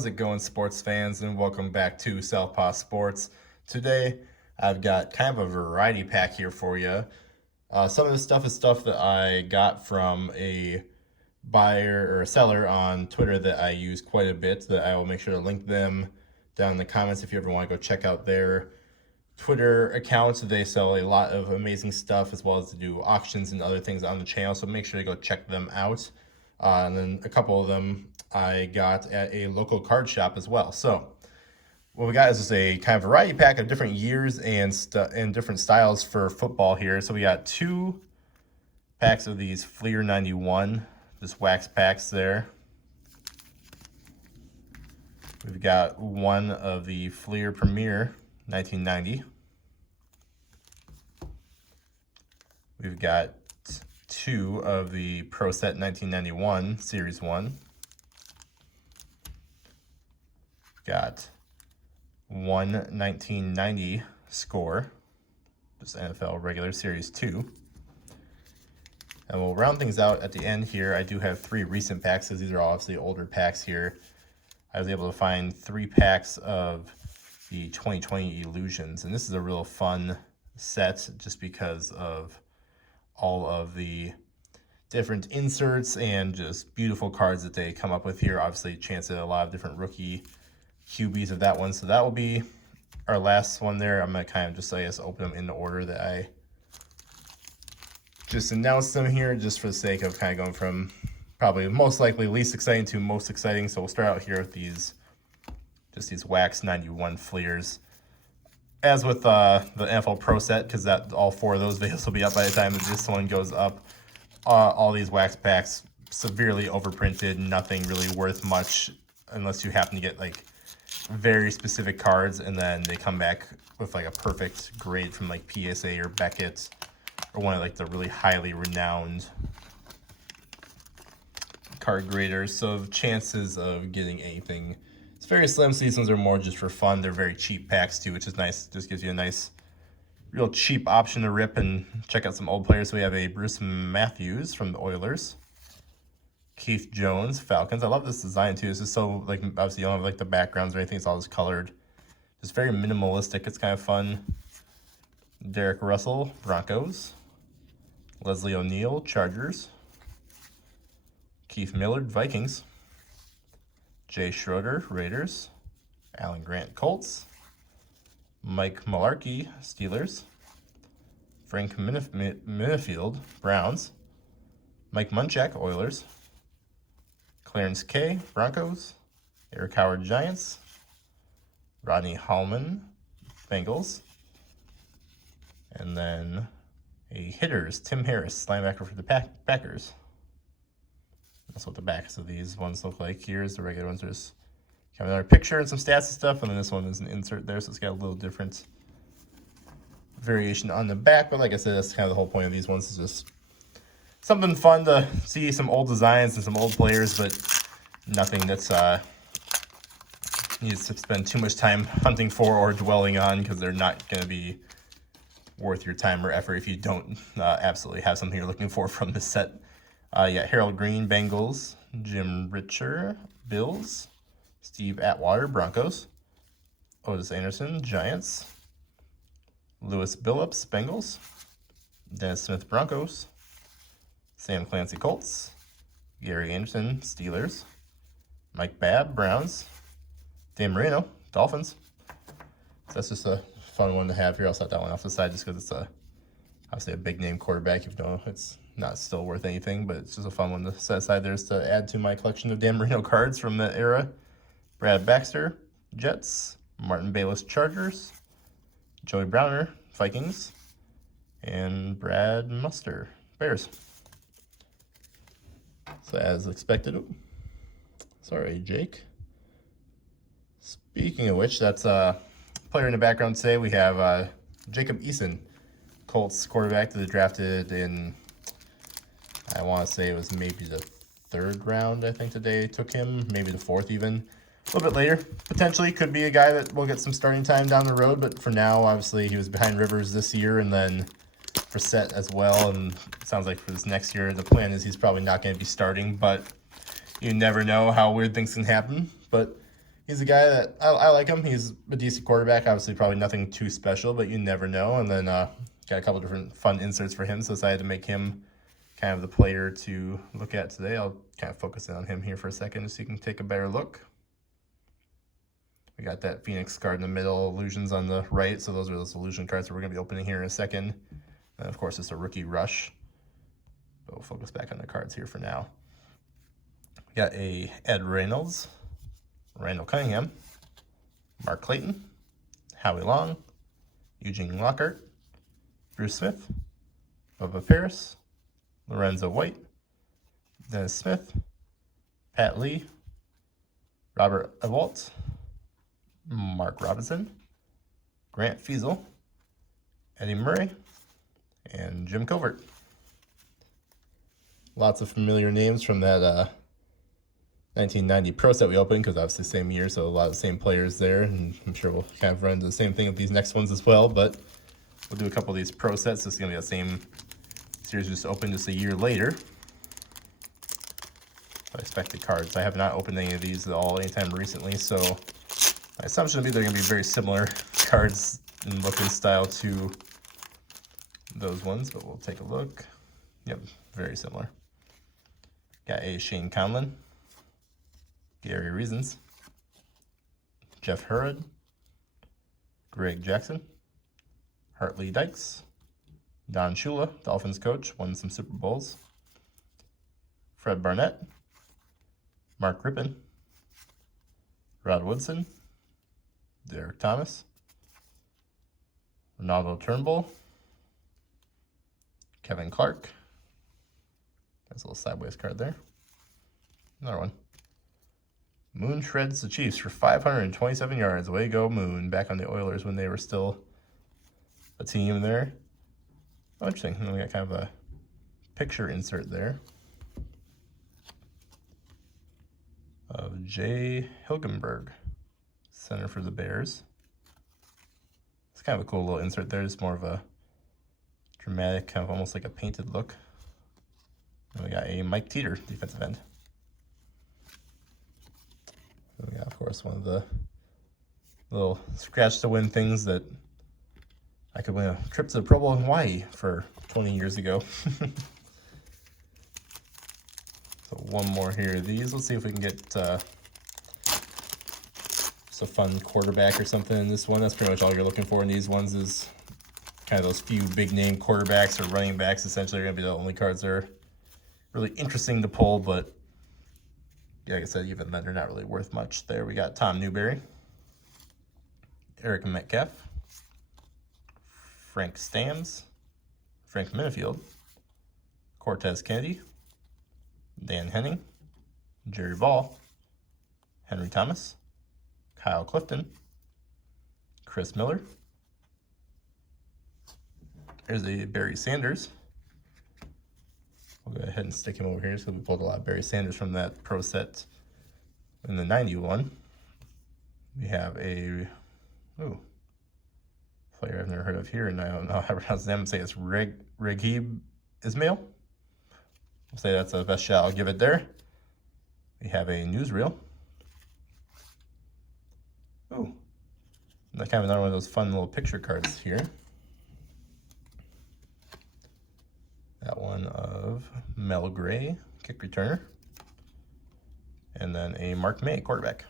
How's it going, sports fans, and welcome back to Southpaw Sports. Today, I've got kind of a variety pack here for you. Some of this stuff is stuff that I got from a buyer or a seller on Twitter that I use quite a bit, that I will make sure to link them down in the comments if you ever want to go check out their Twitter accounts. They sell a lot of amazing stuff, as well as to do auctions and other things on the channel, so make sure to go check them out. And then a couple of them I got at a local card shop as well. So what we got is just a kind of variety pack of different years and different styles for football here. So we got 2 packs of these Fleer 91, just wax packs there. We've got 1 of the Fleer Premier 1990. We've got 2 of the Pro Set 1991 Series 1. Got 1 1990 score, just NFL regular Series 2. And we'll round things out at the end here. I do have 3 recent packs, because these are obviously older packs here. I was able to find 3 packs of the 2020 Illusions, and this is a real fun set just because of all of the different inserts and just beautiful cards that they come up with here. Obviously, a chance at a lot of different rookie QBs of that one. So that will be our last one there. I'm going to kind of just, I guess, open them in the order that I just announced them here, just for the sake of kind of going from probably most likely least exciting to most exciting. So we'll start out here with these, just these wax 91 Fleers. As with the NFL Pro Set, because that all 4 of those videos will be up by the time that this one goes up. All these wax packs severely overprinted, nothing really worth much unless you happen to get like very specific cards, and then they come back with like a perfect grade from like PSA or Beckett or one of like the really highly renowned card graders. So chances of getting anything, it's very slim. So these ones are more just for fun. They're very cheap packs too, which is nice. Just gives you a nice, real cheap option to rip and check out some old players. So we have a Bruce Matthews from the Oilers. Keith Jones, Falcons. I love this design too. This is so, like, obviously you don't have like the backgrounds or anything. It's all just colored. Just very minimalistic. It's kind of fun. Derek Russell, Broncos. Leslie O'Neal, Chargers. Keith Millard, Vikings. Jay Schroeder, Raiders. Alan Grant, Colts. Mike Mularkey, Steelers. Frank Minifield, Browns. Mike Munchak, Oilers. Clarence K, Broncos. Eric Howard, Giants. Rodney Hallman, Bengals. And then a hitters, Tim Harris, linebacker for the Packers. That's what the backs of these ones look like. Here's the regular ones. There's kind of another picture and some stats and stuff, and then this one is an insert there, so it's got a little different variation on the back. But like I said, that's kind of the whole point of these ones, is just something fun to see some old designs and some old players, but nothing that's needs to spend too much time hunting for or dwelling on, because they're not going to be worth your time or effort if you don't absolutely have something you're looking for from this set. Yeah, Harold Green, Bengals. Jim Richer, Bills. Steve Atwater, Broncos. Otis Anderson, Giants. Lewis Billups, Bengals. Dennis Smith, Broncos. Sam Clancy, Colts. Gary Anderson, Steelers. Mike Babb, Browns. Dan Marino, Dolphins. So that's just a fun one to have here. I'll set that one off the side just because it's obviously a big name quarterback. If you know, it's not still worth anything, but it's just a fun one to set aside there, to add to my collection of Dan Marino cards from that era. Brad Baxter, Jets. Martin Bayless, Chargers. Joey Browner, Vikings. And Brad Muster, Bears. So as expected, sorry, Jake. Speaking of which, that's a player in the background today. We have Jacob Eason, Colts quarterback that they drafted in, I want to say it was maybe the 3rd round, I think today took him, maybe the 4th even. A little bit later, potentially could be a guy that will get some starting time down the road, but for now, obviously, he was behind Rivers this year, and then Brissett as well, and it sounds like for this next year, the plan is he's probably not going to be starting, but you never know how weird things can happen. But he's a guy that I like him. He's a decent quarterback. Obviously, probably nothing too special, but you never know. And then got a couple different fun inserts for him, so decided to make him kind of the player to look at today. I'll kind of focus in on him here for a second so you can take a better look. We got that Phoenix card in the middle, illusions on the right, so those are those illusion cards that we're going to be opening here in a second. And of course, it's a rookie rush. But we'll focus back on the cards here for now. We got a Ed Reynolds, Randall Cunningham, Mark Clayton, Howie Long, Eugene Lockhart, Bruce Smith, Bubba Paris, Lorenzo White, Dennis Smith, Pat Lee, Robert Ewalt, Mark Robinson, Grant Fiesel, Eddie Murray, and Jim Covert. Lots of familiar names from that 1990 Pro set we opened, because obviously same year, so a lot of the same players there, and I'm sure we'll kind of run into the same thing with these next ones as well, but we'll do a couple of these Pro sets. This is going to be the same series just opened just a year later. I expect the cards. I have not opened any of these at all anytime recently, so my assumption would be they're going to be very similar cards in look and style to those ones, but we'll take a look. Yep, very similar. Got a Shane Conlon, Gary Reasons, Jeff Hurd, Greg Jackson, Hartley Dykes, Don Shula, Dolphins coach, won some Super Bowls, Fred Barnett, Mark Rippon, Rod Woodson, Derek Thomas, Ronaldo Turnbull, Kevin Clark. That's a little sideways card there. Another one. Moon shreds the Chiefs for 527 yards. Way to go, Moon. Back on the Oilers when they were still a team there. Oh, interesting. And we got kind of a picture insert there of Jay Hilgenberg, center for the Bears. It's kind of a cool little insert there. It's more of a dramatic, kind of almost like a painted look. And we got a Mike Teeter, defensive end. And we got, of course, one of the little scratch to win things that I could win a trip to the Pro Bowl in Hawaii for 20 years ago. So one more here of these. Let's see if we can get just a fun quarterback or something in this one. That's pretty much all you're looking for in these ones, is kind of those few big name quarterbacks or running backs. Essentially are going to be the only cards that are really interesting to pull, but yeah, like I said, even then they're not really worth much. There we got Tom Newberry, Eric Metcalf, Frank Stams, Frank Minifield, Cortez Kennedy, Dan Henning, Jerry Ball, Henry Thomas, Kyle Clifton, Chris Miller. There's a Barry Sanders. We'll go ahead and stick him over here, so we pulled a lot of Barry Sanders from that Pro set in the 91. We have a player I've never heard of here, and I don't know how to pronounce his name. Say it's Raghib Ismail. I'll say that's the best shot I'll give it there. We have a newsreel. Oh, kind of another one of those fun little picture cards here. That one of Mel Gray, kick returner. And then a Mark May, quarterback.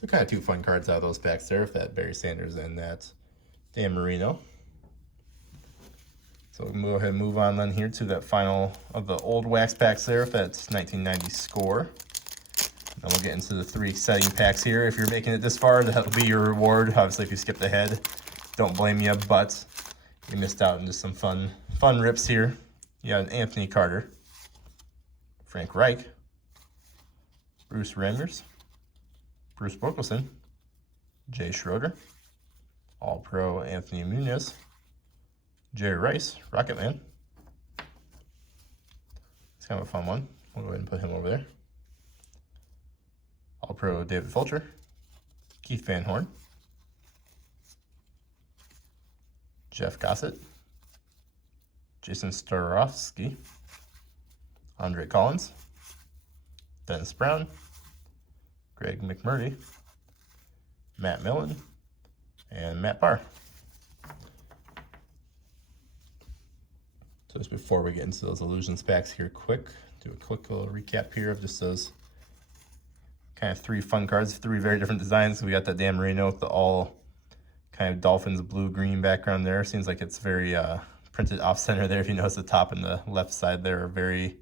So kind of two fun cards out of those packs there, with that Barry Sanders and that Dan Marino. So we can go ahead and move on then here to that final of the old wax packs there, if that's 1990 score. Then we'll get into the three exciting packs here. If you're making it this far, that'll be your reward. Obviously, if you skipped ahead, don't blame you, but you missed out on just some fun rips here. You got an Anthony Carter, Frank Reich, Bruce Ramers, Bruce Borkelson, Jay Schroeder, All-Pro Anthony Munoz, Jerry Rice, Rocket Man. It's kind of a fun one. We'll go ahead and put him over there. All-Pro David Fulcher, Keith Van Horn, Jeff Gossett, Jason Starofsky, Andre Collins, Dennis Brown, Greg McMurray, Matt Millen, and Matt Barr. So just before we get into those Illusions packs here quick, do a quick little recap here of just those kind of 3 fun cards, 3 very different designs. We got that Dan Marino with the all kind of Dolphins blue-green background there. Seems like it's very printed off-center there. If you notice the top and the left side there are very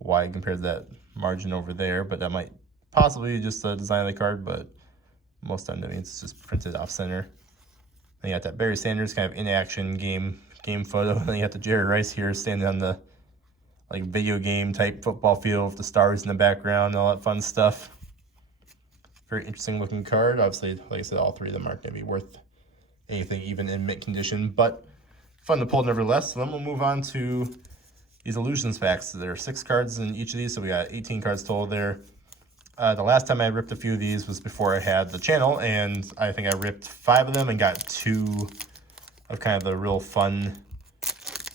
wide compared to that margin over there, but that might possibly be just the design of the card, but most of the time it's just printed off-center. Then you got that Barry Sanders kind of in-action game photo. Then you got the Jerry Rice here standing on the like video game type football field with the stars in the background and all that fun stuff. Very interesting looking card. Obviously, like I said, all 3 of them aren't going to be worth anything even in mint condition, but fun to pull nevertheless. So then we'll move on to these Illusions packs. So there are 6 cards in each of these, so we got 18 cards total there. The last time I ripped a few of these was before I had the channel, and I think I ripped 5 of them and got 2 of kind of the real fun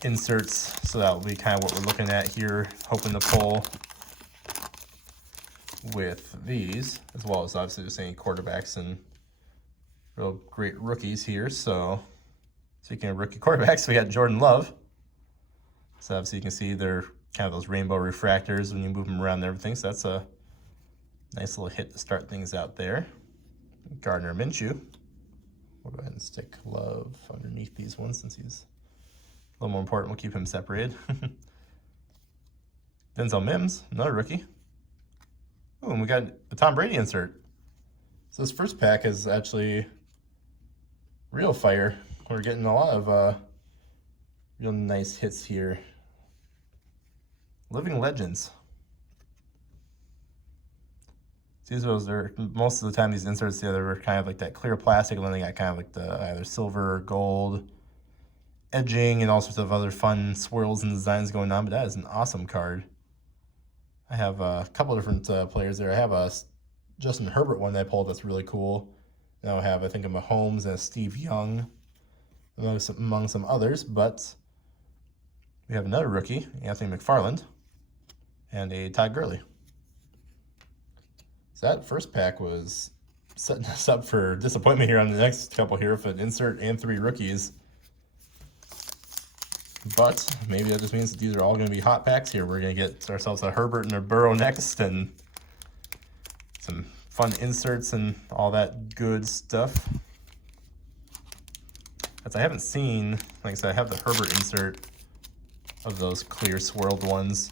inserts. So that will be kind of what we're looking at here, hoping to pull with these, as well as obviously just any quarterbacks and real great rookies here. So speaking of rookie quarterbacks, we got Jordan Love. So obviously you can see they're kind of those rainbow refractors when you move them around and everything. So that's a nice little hit to start things out there. Gardner Minshew. We'll go ahead and stick Love underneath these ones since he's a little more important. We'll keep him separated. Denzel Mims, another rookie. Oh, and we got a Tom Brady insert. So this first pack is actually real fire. We're getting a lot of real nice hits here. Living Legends. These are most of the time these inserts the other were kind of like that clear plastic, and then they got kind of like the either silver or gold edging and all sorts of other fun swirls and designs going on. But that is an awesome card. I have a couple different players there. I have a Justin Herbert one that I pulled that's really cool. Now I have, I think, a Mahomes and a Steve Young among some others, but we have another rookie, Anthony McFarland, and a Todd Gurley. So that first pack was setting us up for disappointment here on the next couple here with an insert and 3 rookies. But maybe that just means that these are all going to be hot packs here. We're going to get ourselves a Herbert and a Burrow next, and some fun inserts and all that good stuff. As I haven't seen, like I said, I have the Herbert insert of those clear swirled ones.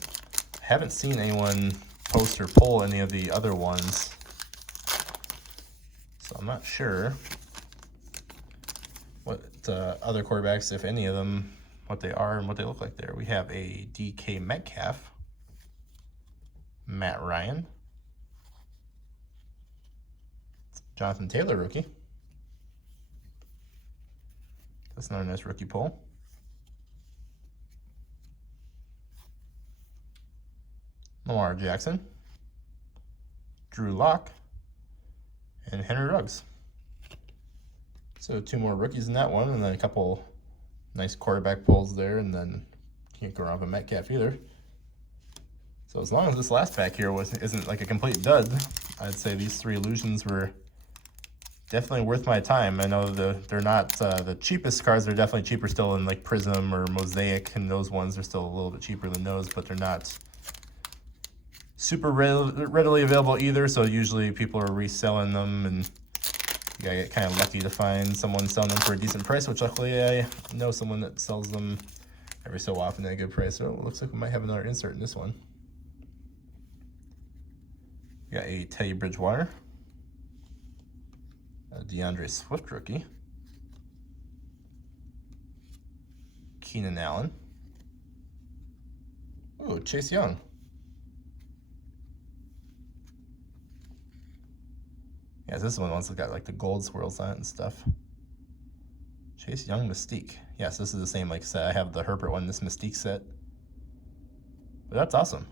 I haven't seen anyone post or pull any of the other ones, so I'm not sure what other quarterbacks, if any of them, what they are and what they look like there. We have a DK Metcalf, Matt Ryan, Jonathan Taylor rookie. That's another nice rookie pull. Lamar Jackson, Drew Lock, and Henry Ruggs. So 2 more rookies in that one, and then a couple nice quarterback pulls there, and then can't go wrong with Metcalf either. So as long as this last pack here isn't like a complete dud, I'd say these 3 Illusions were definitely worth my time. I know they're not the cheapest cards. They're definitely cheaper still than like Prism or Mosaic, and those ones are still a little bit cheaper than those, but they're not super readily available either, so usually people are reselling them, and you gotta get kind of lucky to find someone selling them for a decent price, which luckily I know someone that sells them every so often at a good price. So it looks like we might have another insert in this one. We got a Teddy Bridgewater, a DeAndre Swift rookie, Keenan Allen, ooh, Chase Young. Yeah, this is one of the ones that got like the gold swirls on it and stuff. Chase Young Mystique. Yes, this is the same, like I said, I have the Herbert one, this Mystique set. But that's awesome.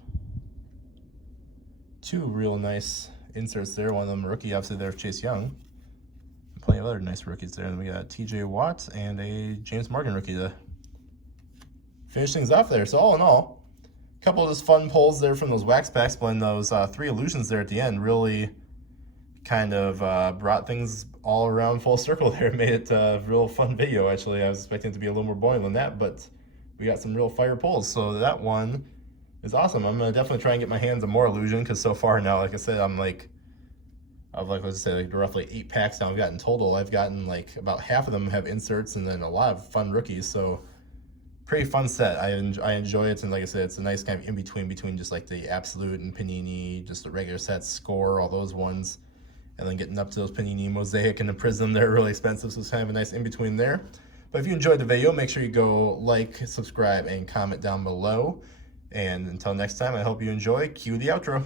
2 real nice inserts there. One of them rookie, obviously there, Chase Young. And plenty of other nice rookies there. And we got TJ Watt and a James Morgan rookie to finish things off there. So all in all, a couple of just fun pulls there from those wax packs, but those 3 Illusions there at the end really kind of brought things all around full circle there. Made it a real fun video, actually. I was expecting it to be a little more boring than that, but we got some real fire pulls. So that one is awesome. I'm going to definitely try and get my hands on more Illusion, because so far now, like I said, let's say like roughly 8 packs now I've got in total. I've gotten like about half of them have inserts and then a lot of fun rookies. So pretty fun set. I enjoy it, and like I said, it's a nice kind of in between just like the Absolute and Panini, just the regular sets, Score, all those ones, and then getting up to those Panini Mosaic and the Prism. They're really expensive, so it's kind of a nice in between there. But if you enjoyed the video, make sure you go like, subscribe, and comment down below. And until next time, I hope you enjoy. Cue the outro.